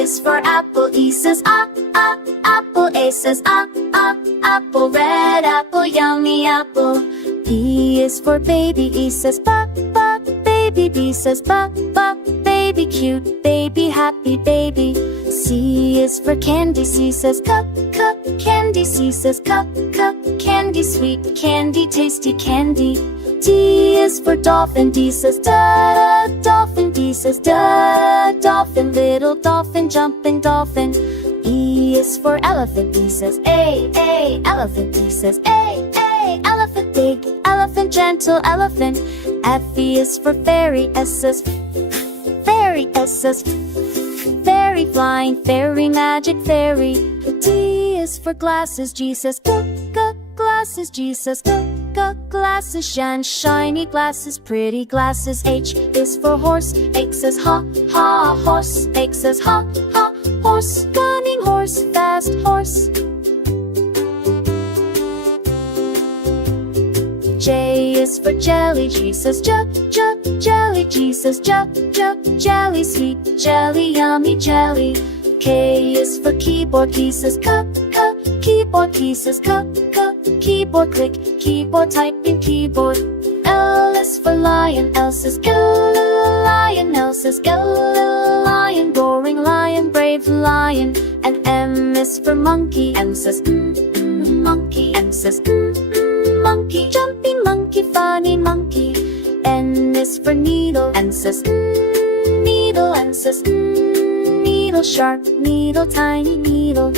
is for apple. E says apple. A says apple. Red apple, yummy apple. B is for baby. E says baby. B says baby. Cute baby, happy baby. C is for candy. C says cup. Candy. C says cup. Candy, sweet candy, tasty candy. D is for dolphin. D says dolphin. D says dolphin. Little dolphin, jumping dolphin. E is for elephant. E says elephant. E says elephant. Big elephant, gentle elephant. F is for fairy. S says fairy. S says fairy, flying fairy, magic fairy. D is for glasses. G says glasses. G says glasses, shiny glasses, pretty glasses. H is for horse. H says horse. H says horse, cunning horse, fast horse. J is for jelly. G says jelly. G says jelly, sweet jelly, yummy jelly. K is for keyboard. K says keyboard. K says keyboard, click keyboard, typing keyboard. L is for lion. L says lion. L says lion, roaring lion, brave lion. And M is for monkey. M says monkey. M says monkey, jumping monkey, funny monkey. N is for needle. N says needle. N says needle, sharp needle, tiny needle.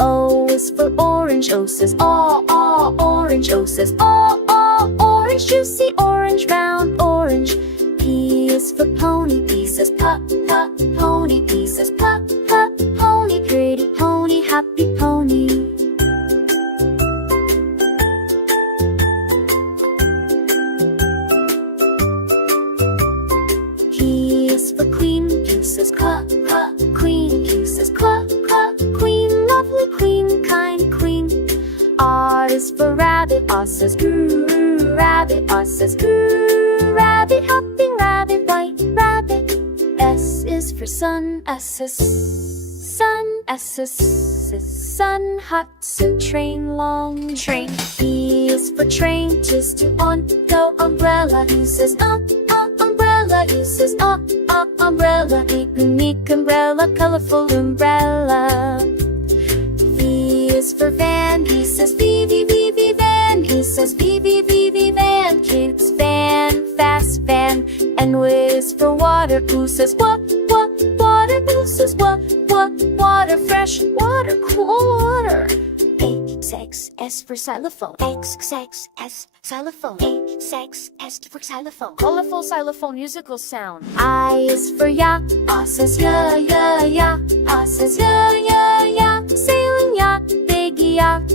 O is for orange. O says orange. O says orange, juicy orange, round orange. P is for pony. P says pony. P says pony, pretty pony, happy pony. Q is for queen. Q says queen. Q says queen, lovely queen, kind queen. R is for rabbit. R says rabbit. R says rabbit, hopping rabbit, white rabbit. S is for sun. S says sun. S says sun, hot suit, train, long train. E is for train. Just to on, go umbrella. U says umbrella. U says umbrella, unique umbrella, colorful umbrella. V is for van. He says V van. He says V van, kids van, fast van. And W is for water. U says water. U says water, fresh water, cool water. X S for xylophone. X xylophone. X for xylophone. Colorful xylophone musical sound. I is for yacht. Ah says ya. Ah says ya. Sailing yacht, big yacht.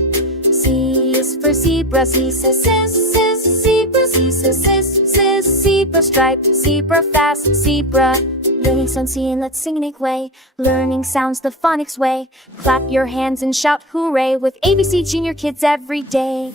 C is for zebra. C says zebra. C says zebra. Stripe, zebra, fast zebra. Learning sounds, and let's sing an way. Learning sounds the phonics way. Clap your hands and shout hooray with ABC Junior Kids every day.